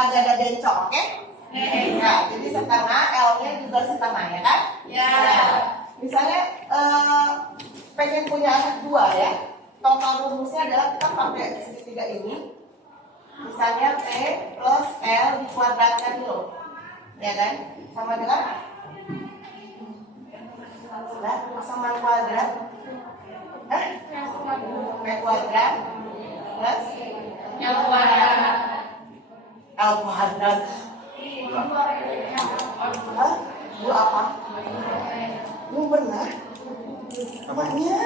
kagak ada bencong, oke? Ya, jadi setengah, L-nya juga setengah, ya kan? Ya. Misalnya pengen punya anak 2 ya. Total rumusnya adalah kita pakai segitiga ini. Misalnya P plus L dikuadratkan dulu. Ya kan? Sama dengan persamaan kuadrat. P kuadrat plus L kuadrat. L kuadrat. Dua apa? Lu benar? Apanya?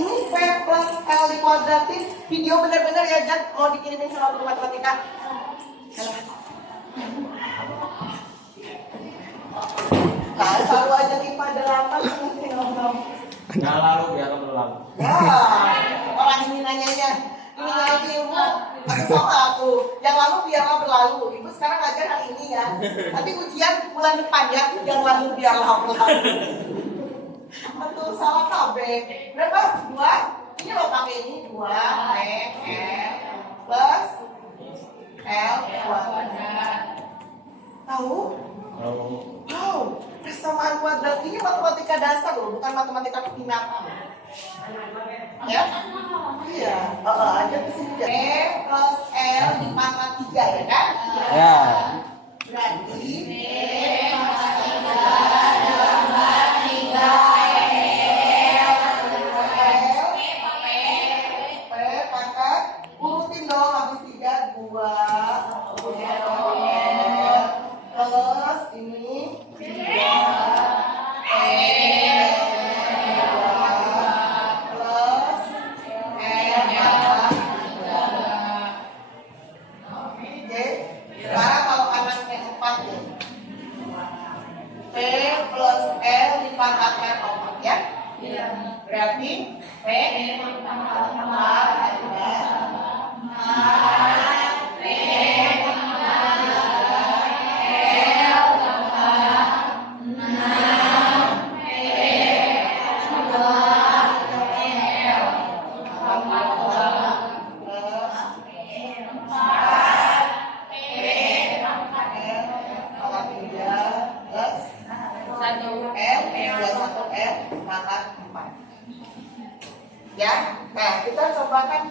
Ini P plus L dikuadratin. Video benar-benar ya, Jan. Mau dikirimin sama guru matematika. Nah, selalu aja IPA 8. Yang lalu biar berlalu. Ya, orang ini nanyanya. Ini lagi ilmu. Aku sama aku. Yang lalu biarlah berlalu. Ibu sekarang ngajar hari ini ya. Nanti ujian bulan depan ya. Yang lalu biarlah berlalu. Betul, salah KB. Berapa? 2. Ini lo pakai ini 2 P L plus L kuadrat. Tahu? Tahu. Persamaan kuadrat ini matematika dasar loh, bukan matematika kepinatan. Ya? Iya. Aja ke sini. P plus L dipangkat 3 ya kan? Ya. Berarti P pangkat urutin dong habis 3 2 plus ini 3 plus oke. Sekarang kalau anaknya 4 nih, P plus L dipangkatkan 4 ya. Berarti P pangkat 4 ya. Nah, kita coba kan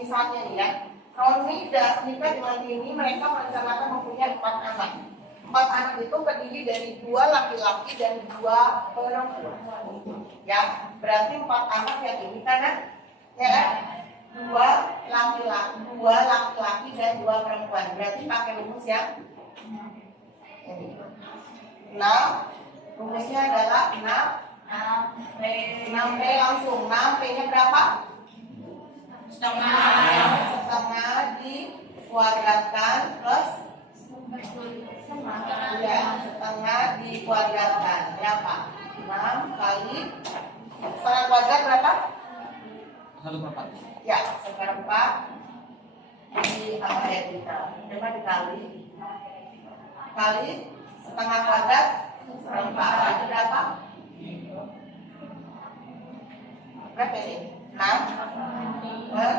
misalnya nih ya. Roni dan Nika dengan ini mereka merencanakan mempunyai 4 anak. 4 anak itu terdiri dari 2 laki-laki dan 2 perempuan. Ya, berarti 4 anak yang ini karena ya kan? 2 laki-laki dan 2 perempuan. Berarti pakai rumus yang ini. 6. Rumusnya adalah 6P langsung. 6P-nya berapa? Setengah dikuadratkan plus ya, setengah dikuadratkan berapa? 6 kali setengah kuadrat berapa? 1/4. Ya, 1/4 di apa ya kita? Coba dikali setengah kuadrat 1/4 itu berapa? Berapa ini? 6 plus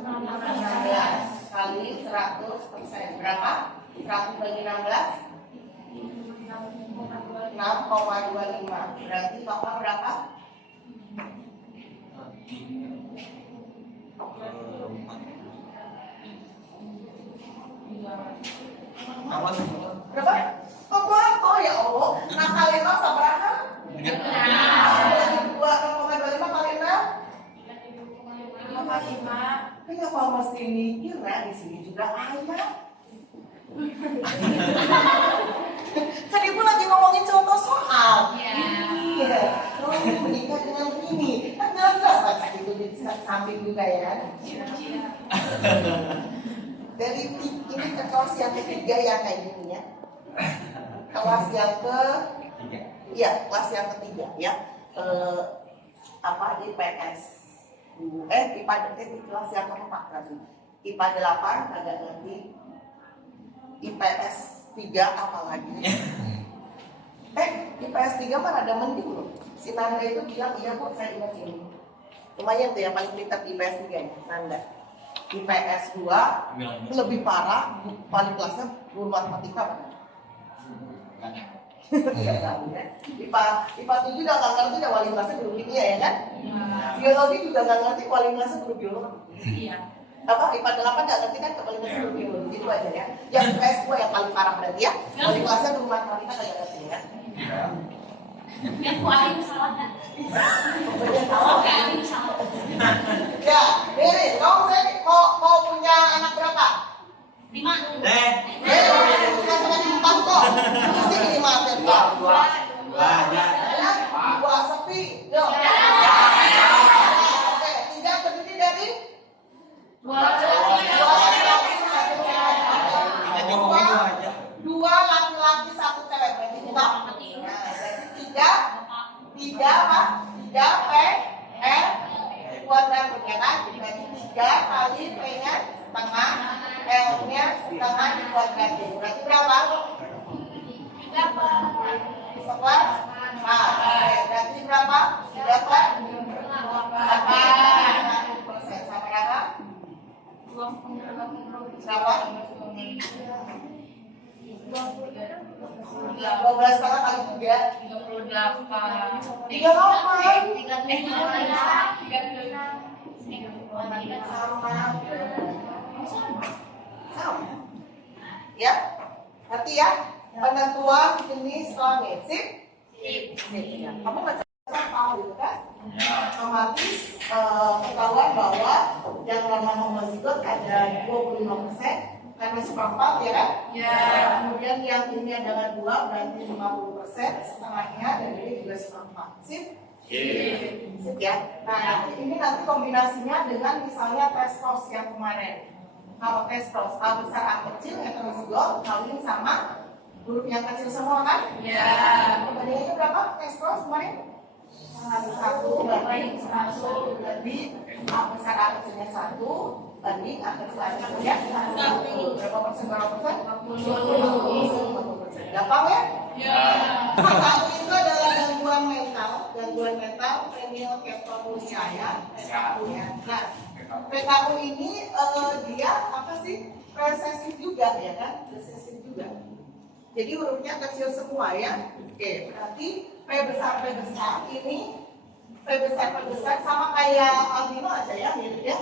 16 kali 100%. Berapa? 100 bagi 16? 6,25. Berarti total berapa? Berapa? Oh, berapa ya Allah? Nakalin lo seberapa? 2,25 kali 6? 5,5. Kenapa mesti mikir ya? Di sini juga ayat. Kan ibu lagi ngomongin contoh soal. Iya. Roni menikah dengan ini. Kan jelas-jelas baca itu di samping juga ya kan? Dari ini ke kelas yang ketiga yang kayak gini ya. Kelas yang kelas yang ketiga ya. IPS IPA di kelas yang keempat berarti. IPA 8 agak ngerti. IPS 3 apalagi. IPS 3 mah ada mending loh. Si Nanda itu bilang iya kok saya ingat ini. Lumayan tuh yang paling pintar di IPS 3 ya, Nanda. IPS 2 lebih parah, wali kelasnya guru matematika. IPA 7 udah nggak ngerti, udah wali kelasnya guru kimia ya kan? Biologi juga nggak ngerti, wali kelasnya guru biologi. Apa IPA 8 nggak ngerti kan, wali kelasnya guru biologi, gitu aja ya. Yang IPS 2 yang paling parah berarti ya, wali kelasnya guru matematika nggak ngerti ya. Ya, Bu Alim salah kan? Salah. Alim salah. Ya, Riri, mau punya anak berapa? 5. Bukan 4 kok. Mesti minimal 2 sepi. Yuk. Oke, 3 terdiri dari 2 laki-laki 1 cewek. Berarti 4. Nah, berarti 3 apa? 3 P R kuadrat ya kan? Berarti 3 kali P-nya setengah, L-nya setengah dikuadratin. Berarti berapa? 11. Nah, berarti berapa? 3 per 8%. Sama berapa? Berapa? 12 setengah kali 3. 38. 3 apa? Sama. Ya, nanti ya penentuan jenis kelamin. Sip? Ya. Kamu baca tahu kan? Otomatis ketahuan bahwa yang normal homozigot ada 25% karena seperempat ya kan? Ya. Kemudian yang ini adalah 2 berarti 50%, setengahnya dan ini juga seperempat. Sip? Sip ya. Nah ini nanti kombinasinya dengan misalnya testos yang kemarin. Kalau testos A besar A kecil heterozigot kawin sama huruf yang kecil semua kan? Ya. Perbandingannya berapa testos kemarin? 1 banding 1 lebih A besar A kecilnya 1 banding A kecil A kecilnya 1. Berapa persen? 50%. Gampang ya? Ya. PKU itu adalah gangguan mental fenilketonuria PKU ya. Nah, PKU ini dia apa sih? Resesif juga ya kan? Resesif juga. Jadi hurufnya kecil semua ya. Oke, berarti P besar ini P besar sama kayak albino aja ya, mirip ya.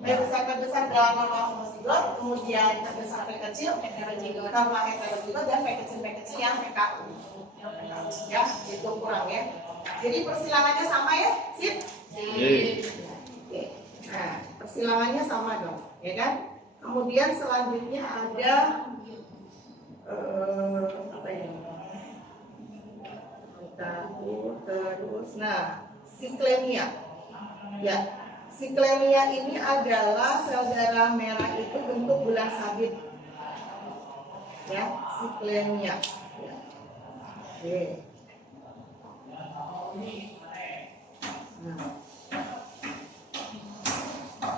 P besar dalam normal homozigot, kemudian P besar P kecil normal heterozigot dan P kecil yang PKU. Ya, itu kurang ya. Jadi persilangannya sama ya, sip? Oke. Nah, persilangannya sama dong, ya kan? Kemudian selanjutnya ada apa ini? Terus, nah, siklemia. Ya, siklemia ini adalah sel darah merah itu bentuk bulan sabit. Ya, siklemia. Ya. Oke. Nah.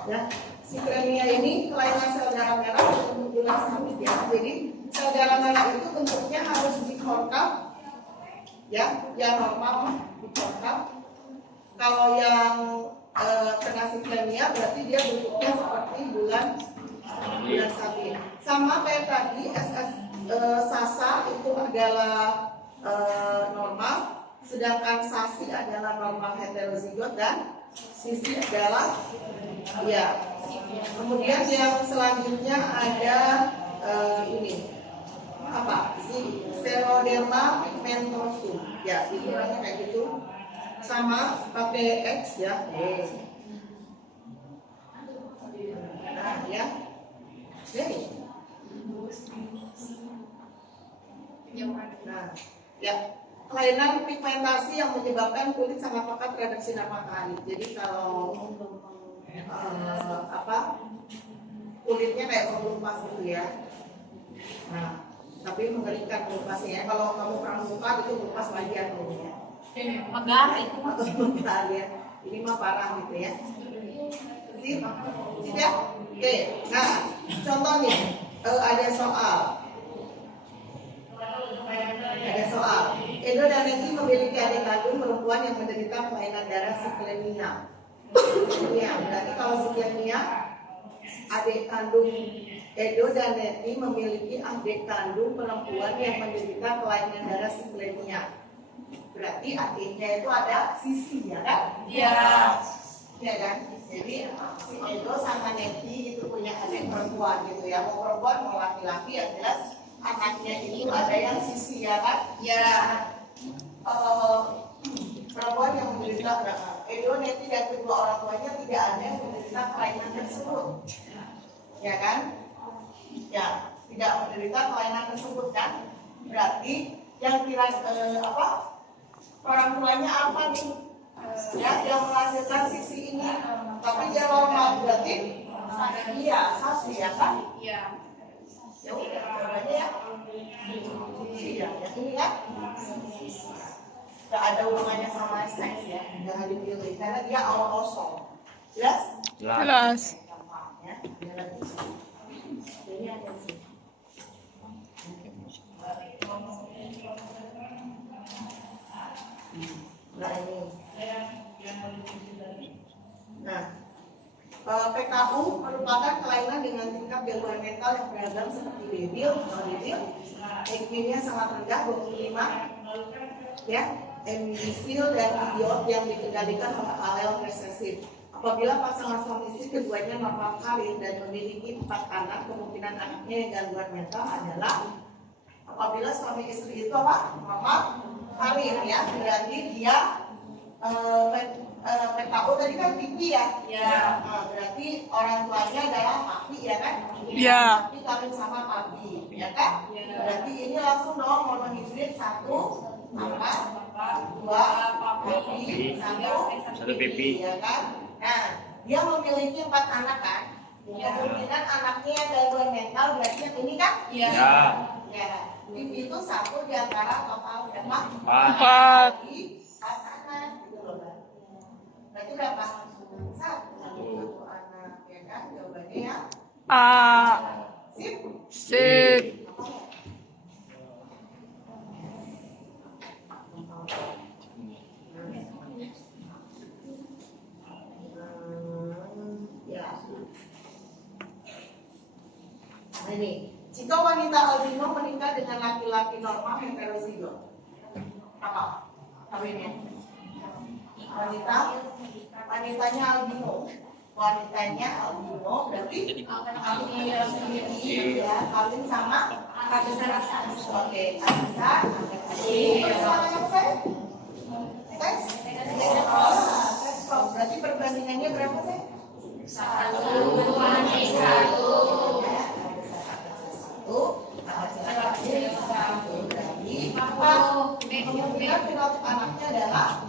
Ya, siklemia ini kelainan sel darah merah bentuk bulan sabit ya. Jadi sel darah merah itu bentuknya harus dikorkap, ya, yang normal dikorkap. Kalau yang kena siklemia berarti dia bentuknya seperti bulan sabit. Sama kayak tadi Sasa itu adalah normal, sedangkan Sasi adalah normal heterozigot dan Sisi adalah ya. Kemudian yang selanjutnya ada ini apa? Scleroderma pigmentosum. Ya, itu namanya kayak gitu. Sama pakai X ya. Nah, ya. Nah, ya. Kelainan pigmentasi yang menyebabkan kulit sangat pekat terhadap sinar matahari. Jadi kalau kulitnya kayak mengelupas gitu ya. Nah, tapi mengerikan melupasnya. Kalau kamu pernah melupas itu melupas wajar ya. Megar itu. Megar ya. Ini mah parah gitu ya. Sip ya. Oke. Nah, contoh nih ada soal. Edo dan Negi memiliki adik kandung perempuan yang menderita kelainan darah siklemia. Ya, berarti kalau siklemia adik kandung Edo dan Neti memiliki adik kandung perempuan yang menderita kelainan darah siklenia. Berarti adiknya itu ada Sisi, ya kan? Iya. Ya kan? Jadi si Edo sama Neti itu punya adik perempuan gitu ya. Mau perempuan mau laki-laki yang jelas anaknya itu ada yang Sisi, ya kan? Iya. Perempuan yang menderita Edo, Neti dan kedua orang tuanya tidak ada yang menderita kelainan tersebut, ya kan? Ya, tidak menderita kelainan tersebut kan? Berarti yang orang tuanya apa nih? Ya, yang melahirkan Sisi ini, tapi dia normal berarti iya Sasi, ya kan? Iya. Ya udah, jawabannya ya. Iya, yang ini ya. Gak ada hubungannya sama seks ya, jangan dipilih karena dia awal kosong. Jelas? Jelas. Ya, jadi ada sih. Nah ini. Nah, PKU merupakan kelainan dengan tingkat gangguan mental yang beragam seperti debil, non-debil, IQ-nya sangat rendah 25, ya, imbecil dan idiot yang dikendalikan oleh alel resesif. Apabila pasangan suami istri keduanya normal karir dan memiliki 4 anak, kemungkinan anaknya yang gangguan mental adalah apabila suami istri itu apa? Normal karir, ya, berarti dia PKU tadi kan pipi ya? Ya. Berarti orang tuanya adalah papi, ya kan? Ya. Papi kawin sama papi, ya kan? Ya. Berarti ini langsung dong monohibrid 1 apa? 2 papi, 1 pipi, ya kan? Nah, dia memiliki 4 anak kan? Ya. Kemungkinan anaknya yang gangguan mental berarti yang ini kan? Iya. Ya. Pipi itu 1 di antara total berapa? 4. Jadi 4 anak gitu loh, Mbak. Berarti berapa? 1 anak, ya kan? Jawabannya ya. A. Sip. Sip. Ya. Nah ini, jika wanita albino menikah dengan laki-laki normal heterozigot, apa kawinnya? Wanitanya albino berarti ya kawin sama oke, Anissa, tes berarti perbandingannya berapa sih? 1 kemungkinan fenotip anaknya adalah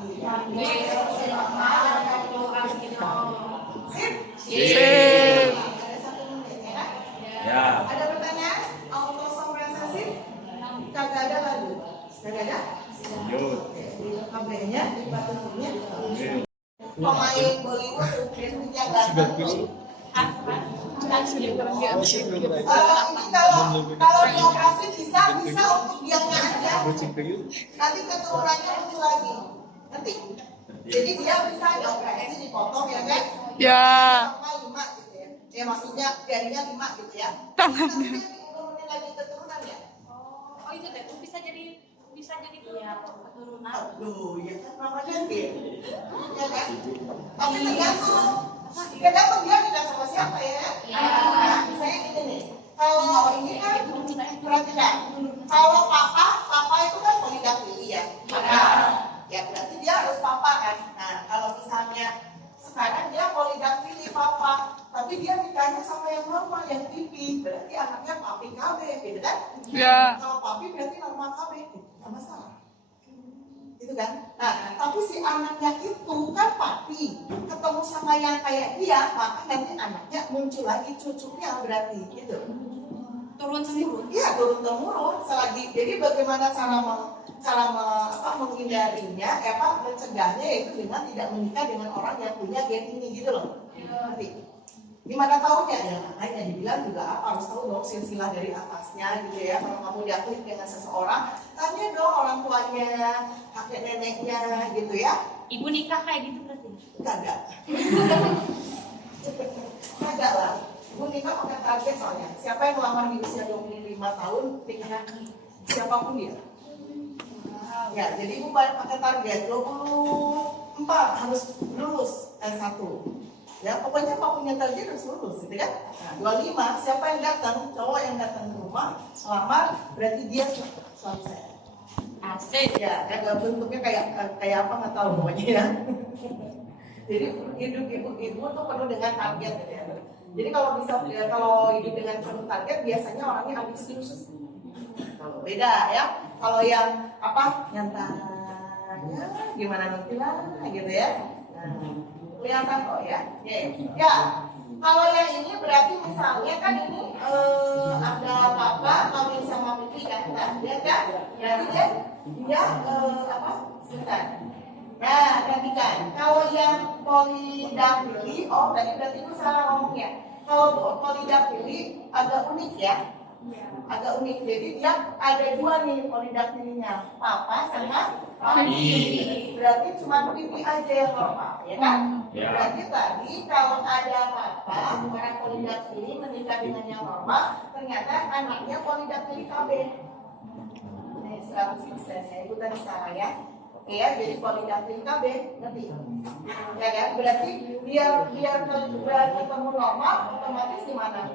sip. Sip. Ada 1 menit ya kan? Ya. Ada pertanyaan? Autosom resesif? Kagak ada lagi. Kagak ada? Yuk. Di KB-nya, di batunya. Pemain Bollywood yang ganteng. Ini kalau dioperasi bisa untuk biangnya aja. Nanti keturunannya muncul lagi. Nanti. Jadi dia bisa dioperasi dipotong ya kan? Ya. Sama 5 gitu ya. Ya maksudnya jarinya 5 gitu ya. Tangan. Nanti dia turunin lagi keturunan ya. Oh itu deh, bisa jadi keturunan. Aduh, ya kan namanya dia. Ya kan? Tapi tergantung dia nikah sama siapa ya. Nah, misalnya ini nih. Kalau ini kan perhatikan. Kalau papa itu kan poligami ya. Ya berarti dia harus papa kan. Nah, kalau misalnya sekarang dia poligami papa, tapi dia nikahnya sama yang normal, yang pipi, berarti anaknya papi KB, gitu kan? Ya. Kalau papi berarti normal KB, nggak masalah. Gitu kan? Nah, tapi si anaknya itu kan papi, ketemu sama yang kayak dia, maka nanti anaknya muncul lagi cucunya berarti, gitu. Turun temurun. Iya, turun temurun. Selagi, jadi bagaimana cara menghindarinya, mencegahnya yaitu dengan tidak menikah dengan orang yang punya gen ini, gitu loh. Nanti, gimana tahunya ya? Makanya dibilang juga harus tahu dong silsilah dari atasnya, gitu ya. Kalau kamu diakui dengan seseorang, tanya dong orang tuanya, kakek neneknya, gitu ya. Ibu nikah kayak gitu berarti? Kagak lah. nikah pakai target soalnya. Siapa yang melamar di usia 25 tahun, nikah siapapun dia. Ya, jadi ibu pakai target 24 harus lulus S1. Ya, pokoknya kalau punya target harus lulus, gitu kan? Nah, 25, siapa yang datang, cowok yang datang ke rumah, melamar, berarti dia suami saya. Asik. Ya, ada bentuknya kayak apa nggak tahu pokoknya ya. Jadi hidup ibu tuh penuh dengan target, gitu ya. Jadi kalau bisa kalau hidup dengan penuh target, biasanya orangnya ambisius. Beda ya. Kalau yang apa nyantai, ya, gimana nanti lah, gitu ya. Nah, kelihatan kok ya. Ya, kalau yang ini berarti misalnya kan ini ada papa kawin sama pipi kan, lihat kan? Berarti dia apa? Sebentar. Nah, perhatikan. Kalau yang polidaktili, berarti itu salah ngomongnya. Kalau polidaktili agak unik ya. Agak unik, jadi dia ada dua nih polidaktilinya, papa sama pipi. Berarti cuma pipi aja yang normal, ya kan? Berarti tadi kalau ada papa orang polidaktili menikah dengan yang normal, ternyata anaknya polidaktili KB. Nih 100% ya, itu tadi salah ya. Oke ya, jadi polidaktili KB, ngerti? Ya kan? Berarti biar ketemu normal, otomatis gimana?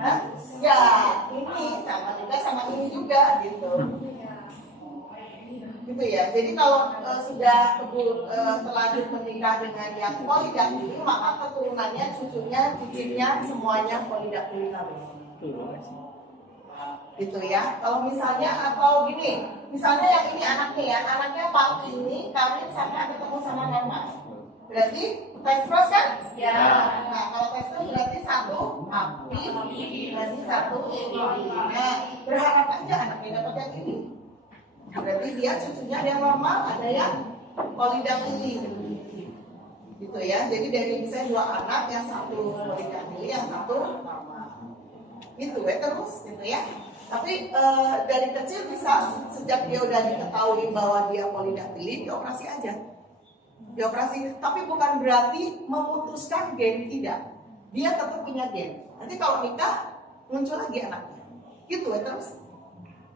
Hah? Ya, ini sama juga sama ini juga gitu. Gitu ya. Jadi kalau sudah terlanjur menikah dengan yang polidaktili, maka keturunannya, cucunya, cicitnya semuanya polidaktili KB. Gitu ya. Kalau misalnya atau gini, misalnya yang ini anaknya Pak ini kawin sampai ketemu sama normal. Berarti tes cross kan? Ya. Nah, kalau tes cross berarti satu api, berarti satu ini. Nah, berharap aja anaknya dapat yang ini. Berarti dia cucunya ada yang normal, ada yang polidaktili. Gitu ya. Jadi dari misalnya dua anak, yang satu polidaktili, yang satu normal. Gitu ya terus, gitu ya. Tapi dari kecil bisa sejak dia udah diketahui bahwa dia polidaktili, dioperasi aja. Dioperasi, tapi bukan berarti memutuskan gen, tidak. Dia tetap punya gen. Nanti kalau nikah muncul lagi anaknya. Gitu ya terus.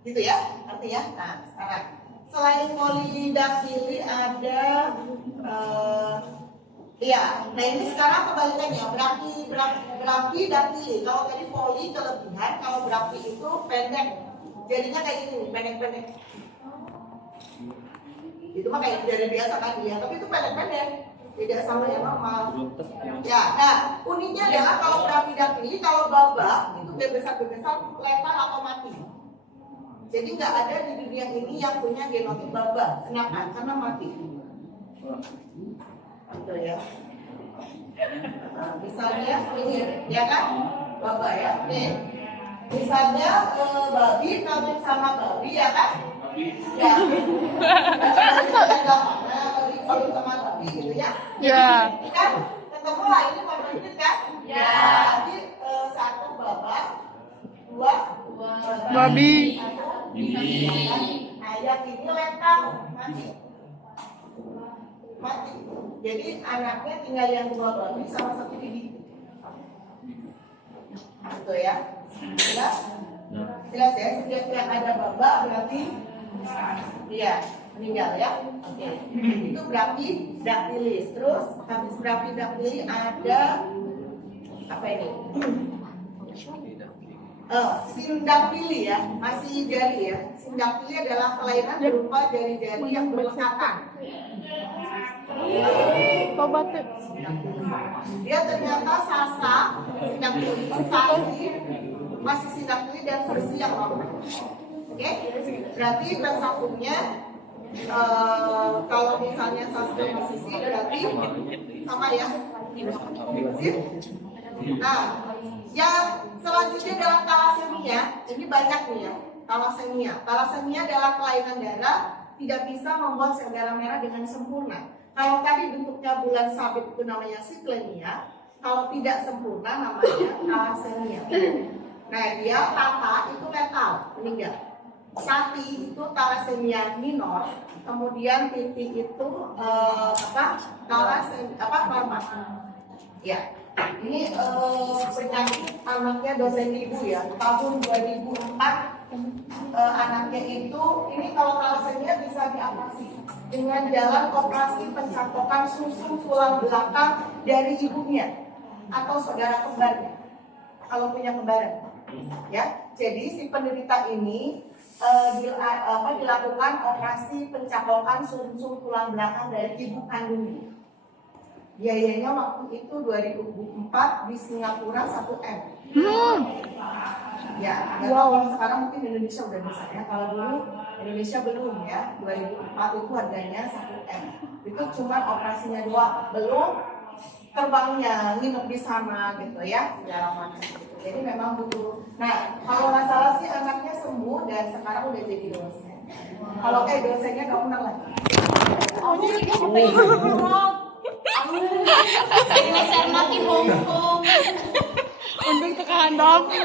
Gitu ya, artinya. Nah, sekarang selain polidaktili ada nah ini sekarang kebalikannya, berapi daktili. Kalau tadi poli kelebihan, kalau berapi itu pendek. Jadinya kayak gini, pendek-pendek. Itu mah kayak dari biasa kan dia, tapi itu pendek-pendek, tidak sama yang normal. Ya, nah uniknya adalah kalau berapi daktili, kalau babak itu besar-besar lebar atau mati. Jadi nggak ada di dunia ini yang punya genotip babak. Kenapa? Karena mati. Gitu ya. Nah, misalnya ini, ya kan? Babak ya. Nih. Misalnya babi kawin sama babi, ya kan? Ya. Kawin sama babi gitu ya. Ya. Kan ketemu lah ini konflik kan? Ya. Jadi satu babak, dua Babi. Nah, yang ini lengkap mati. Jadi anaknya tinggal yang dua babi sama satu bibi. Gitu ya. Jelas? Jelas ya. Setiap yang ada babak berarti iya meninggal ya. Oke. Itu berapi daktili. Terus habis berapi daktili ada apa ini? Sindaktili ya, masih jari ya. Sindaktili adalah kelainan berupa jari-jari yang berlekatan. Dia ternyata sasa, sindaktili, sasi, masih sindaktili dan sesi yang normal. Oke, berarti bersatunya kalau misalnya sasi dan sisi berarti sama ya. Nah, yang selanjutnya adalah talasemia. Ini banyak nih ya, talasemia. Talasemia adalah kelainan darah tidak bisa membuat sel darah merah dengan sempurna. Kalau tadi bentuknya bulan sabit itu namanya siklemia, kalau tidak sempurna namanya talasemia. Nah, dia tata itu letal, meninggal. Sati itu talasemia minor, kemudian titik itu normal. Ya, ini penyakit anaknya dosen ibu ya, tahun 2004 anaknya itu, ini kalau thalassemia bisa diatasi dengan jalan operasi pencakokan susu tulang belakang dari ibunya atau saudara kembarnya, kalau punya kembaran. Ya, jadi si penderita ini dilakukan operasi pencakokan susu tulang belakang dari ibu kandungnya. Biayanya waktu itu 2004 di Singapura 1 M. Ya, nggak tahu kalau sekarang mungkin Indonesia udah bisa ya. Kalau dulu Indonesia belum ya. 2004 itu harganya 1 M. Itu cuma operasinya doang, belum terbangnya, nginep di sana gitu ya. Jadi memang butuh. Nah, kalau nggak salah sih anaknya sembuh dan sekarang udah jadi dosen. Kalau dosennya nggak pernah lagi. Oh, ini siapa yang ngomong? Dosen mati Hongkong. Untung tekanan dong. Dia